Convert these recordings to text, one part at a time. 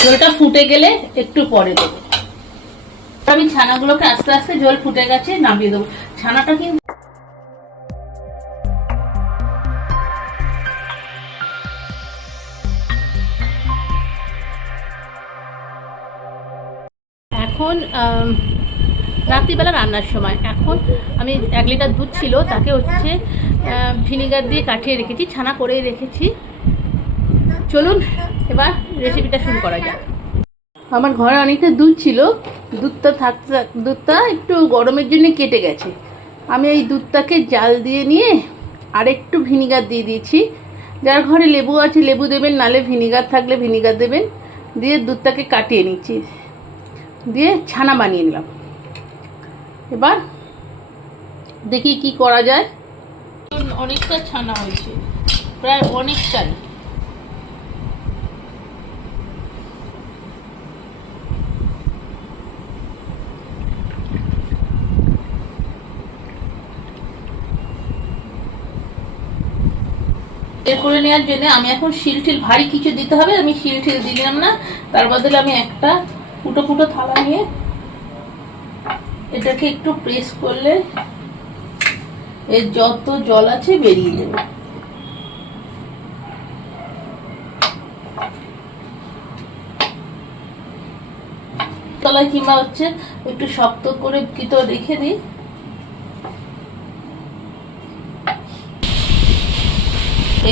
ঝোলটা ফুটে গেলে একটু পরে দেবো। আমি ছানাগুলোকে আস্তে আস্তে ঝোল ফুটে গেছে নামিয়ে দেবো। ছানাটা কিন্তু এখন রাত্রিবেলা রান্নার সময় এখন আমি 1 লিটার দুধ ছিল, তাকে হচ্ছে ভিনিগার দিয়ে কাটিয়ে রেখেছি, ছানা করেই রেখেছি। চলুন এবার রেসিপিটা শুরু করা যাক। আমার ঘরে অনেকটা দুধ ছিল, দুধটা একটু গরমের জন্য কেটে গেছে। আমি এই দুধটাকে জাল দিয়ে নিয়ে আর একটু ভিনিগার দিয়ে দিয়েছি। যার ঘরে লেবু আছে লেবু দেবেন, নালে ভিনিগার থাকলে ভিনিগার দেবেন। দিয়ে দুধটাকে কাটিয়ে নিচ্ছি, দিয়ে ছানা বানিয়ে নিলাম। এবার দেখি কি করা যায়। অনেকটা ছানা হয়েছে, প্রায় অনেকটাই। এর করে নেওয়ার জন্য আমি এখন শিলটিল ভারী কিছু দিতে হবে, আমি শিলটিল দিলাম না। তার বদলে আমি একটা ফুটো ফুটো থালা নিয়ে এটাকে একটু প্রেস করলে এর যত জল আছে বেরিয়ে যাবে। তলায় কিংবা হচ্ছে একটু শক্ত করে কিটো রেখে দিই।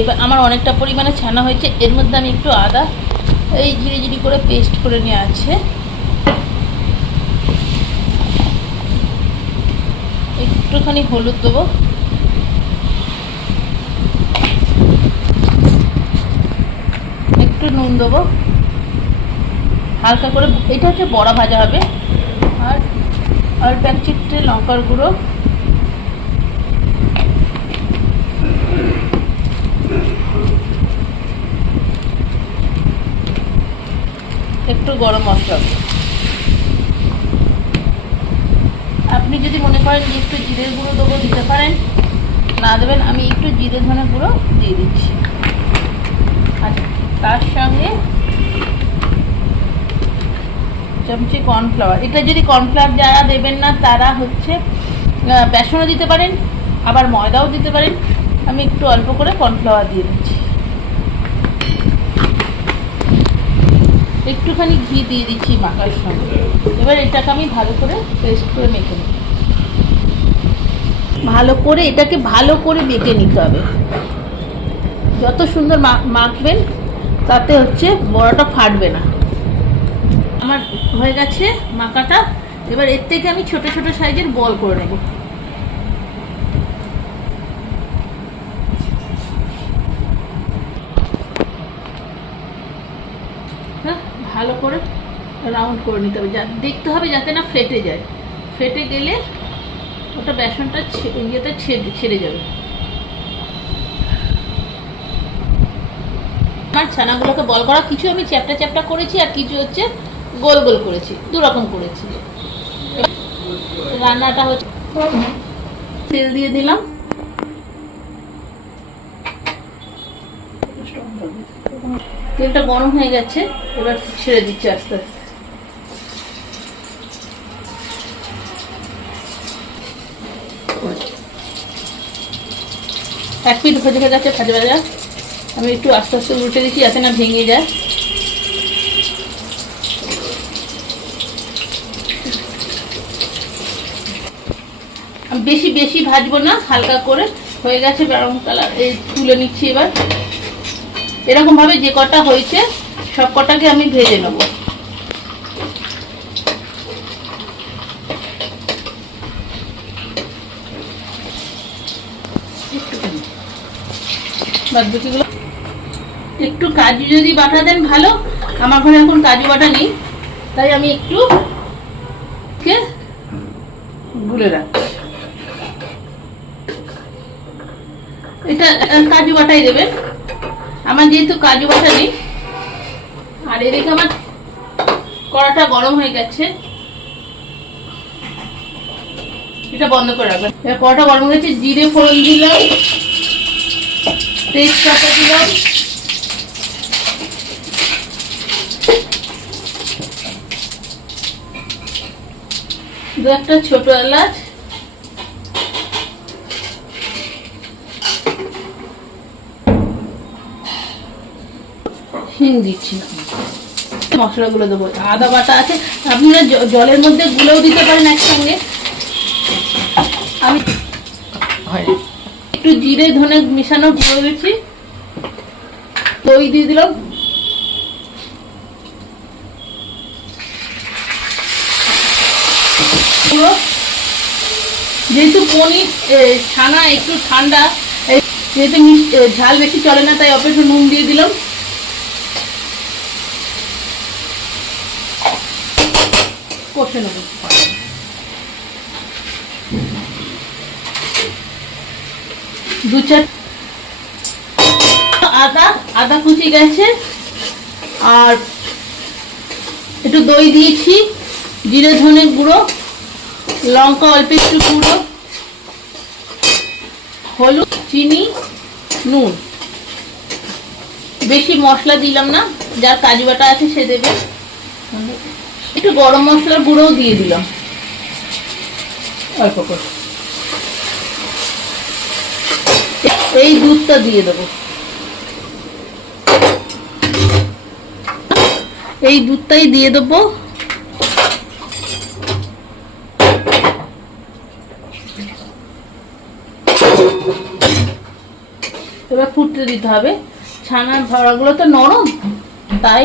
এবার আমার অনেকটা পরিমাণে ছানা হয়েছে, এর মধ্যে আমি একটু আদা এই ঝিরি ঝিরি করে পেস্ট করে নিয়ে আছে, একটুখানি হলুদ দেবো, একটু নুন দেবো হালকা করে। এটা হচ্ছে বড়া ভাজা হবে। আর অল্প এক চিমটে লঙ্কার গুঁড়ো, একটু গরম মশলা। আপনি যদি মনে করেন যে একটু জিরের গুঁড়ো দেবো দিতে পারেন, না দেবেন আমি একটু জিরে ধনে গুঁড়ো দিয়ে দিচ্ছি। আর তার সঙ্গে চামচে কর্নফ্লাওয়ার। এটা যদি কর্নফ্লাওয়ার যারা দেবেন না তারা হচ্ছে বেসনও দিতে পারেন, আবার ময়দাও দিতে পারেন। আমি একটু অল্প করে কর্নফ্লাওয়ার দিয়ে দিচ্ছি। একটুখানি ঘি দিয়ে দিচ্ছি মাখার সঙ্গে। এবার এটাকে আমি ভালো করে পেস্ট করে মেখে নেব। ভালো করে এটাকে ভালো করে মেখে নিতে হবে। যত সুন্দর মাখবেন তাতে হচ্ছে বড়াটা ফাটবে না। আমার হয়ে গেছে মাখাটা। এবার এর থেকে আমি ছোট ছোট সাইজের বল করে নেব। ভালো করে রাউন্ড করে নিতে হবে, দেখতে হবে যাতে না ফেটে যায়। ফেটে গেলে ওটা বেসনটা ইয়েতে ছেড়ে যাবে। আমার ছানাগুলোকে বল করা, কিছু আমি চ্যাপটা চ্যাপটা করেছি আর কিছু হচ্ছে গোল গোল করেছি, দুরকম করেছি। রান্নাটা হচ্ছে তেল দিয়ে দিলাম, তেলটা গরম হয়ে গেছে। এবার ছেড়ে দিচ্ছি আস্তে আস্তে। এক পিঠ ভেজে হয়ে গেছে ভাজা ভাজা। আমি একটু আস্তে আস্তে উল্টে দিচ্ছি যাতে না ভেঙে যায়। বেশি বেশি ভাজবো না, হালকা করে হয়ে গেছে ব্রাউন কালার। এই তুলে নিচ্ছি। এবার এরকম ভাবে যে কটা হয়েছে সব কটাকে আমি ভেজে নেব। বাদবাকিগুলো একটু কাজু যদি বাটা দেন ভালো। আমার ঘরে এখন কাজু বাটা নেই, তাই আমি একটু গুলে রাখছি। এটা কাজু বাটাই দেবেন, আমার যেহেতু কাজু বাটা নেই। আর এদিকে আমার কড়াটা গরম হয়ে গেছে, এটা বন্ধ করে রাখবেন। এবার কড়াটা গরম হয়ে গেছে, জিরে ফোড়ন দিলাম, তেজপাতা দিলাম, দু একটা ছোট এলাচ, হিং দিচ্ছি না। মশলাগুলো দেবো, আদা বাটা আছে, আপনারা জলের মধ্যে গুলেও দিতে পারেন একসঙ্গে। আমি একটু জিরে ধনে মিশানো গুঁড়ো দিচ্ছি, দই দিয়ে দিলাম, যেহেতু পনির ছানা একটু ঠান্ডা, যেহেতু ঝাল বেশি চলে না, তাই অল্প একটু নুন দিয়ে দিলাম। কষে নেব। দু চার আদা কুচি গেছে, আর একটু দই দিয়েছি, জিরে ধনে গুঁড়ো, লঙ্কা অল্প একটু গুঁড়ো, হলুদ, চিনি, নুন। বেশি মশলা দিলাম না, যার কাজু বাটা আছে সে দেবে। একটু গরম মশলার গুঁড়োও দিয়ে দিলাম অল্প করে। এই দুধটা দিয়ে দেবো, এই দুধটাই দিয়ে দেবো। এবার ফুটতে দিতে হবে। ছানার ভাড়াগুলো তো নরম, তাই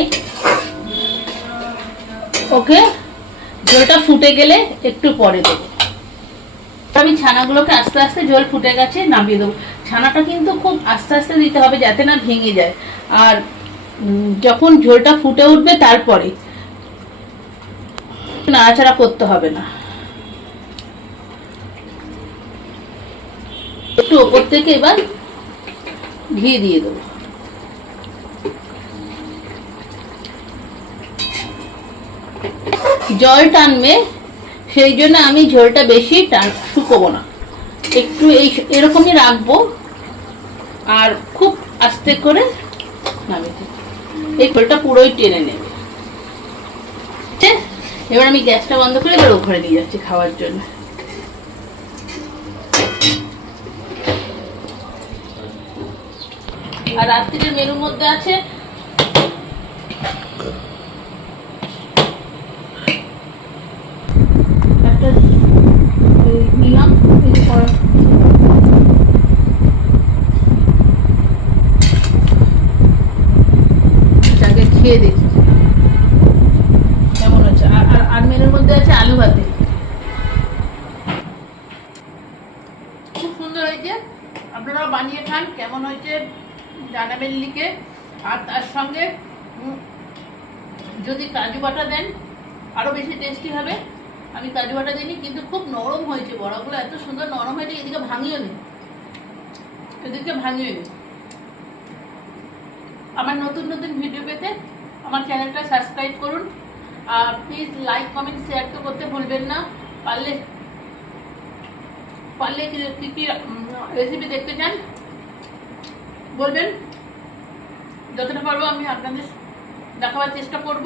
ওকে ঝোলটা ফুটে গেলে একটু পরে দেবো। আমি ছানাগুলোকে আস্তে আস্তে, ঝোল ফুটে গেছে, নামিয়ে দেবো। ছানাটা কিন্তু খুব আস্তে আস্তে দিতে হবে যাতে না ভেঙে যায়। আর যখন ঝোলটা ফুটে উঠবে তারপরে নাড়াচাড়া করতে হবে না। একটু ওপর থেকে এবার ঘি দিয়ে দেবো। জল টানবে, সেই জন্য আমি ঝোলটা বেশি শুকোবো না, একটু এরকমই রাখবো, আর খুব আস্তে করে নামিয়ে এই ঝোলটা পুরোই টেনে নেবে। এবার আমি গ্যাসটা বন্ধ করে এবার ওখানে নিয়ে যাচ্ছি খাওয়ার জন্য। আর রাত্রির মেনুর মধ্যে আছে একটা নিলাম, খেয়ে দেখি কেমন হচ্ছে। আর মেনুর মধ্যে আছে আলু ভাতে, খুব সুন্দর হয়েছে। আপনারাও বানিয়ে খান, কেমন হয়েছে জানাবেন লিখে। আর তার সঙ্গে যদি কাজু বাটা দেন আরো বেশি টেস্টি হবে। আমি কাজু বাটা দিইনি, কিন্তু খুব নরম হয়েছে, বড়াগুলো এত সুন্দর নরম হয়েছে। এদিকে ভাঙিও নি, এদিকে ভাঙিও নি। আমার নতুন নতুন ভিডিও পেতে আমার চ্যানেলটা সাবস্ক্রাইব করুন, আর প্লিজ লাইক কমেন্ট শেয়ার তো করতে ভুলবেন না। পারলে পারলে কি কি রেসিপি দেখতে চান বলবেন, যতটা পারবো আমি আপনাদের দেখাবার চেষ্টা করব।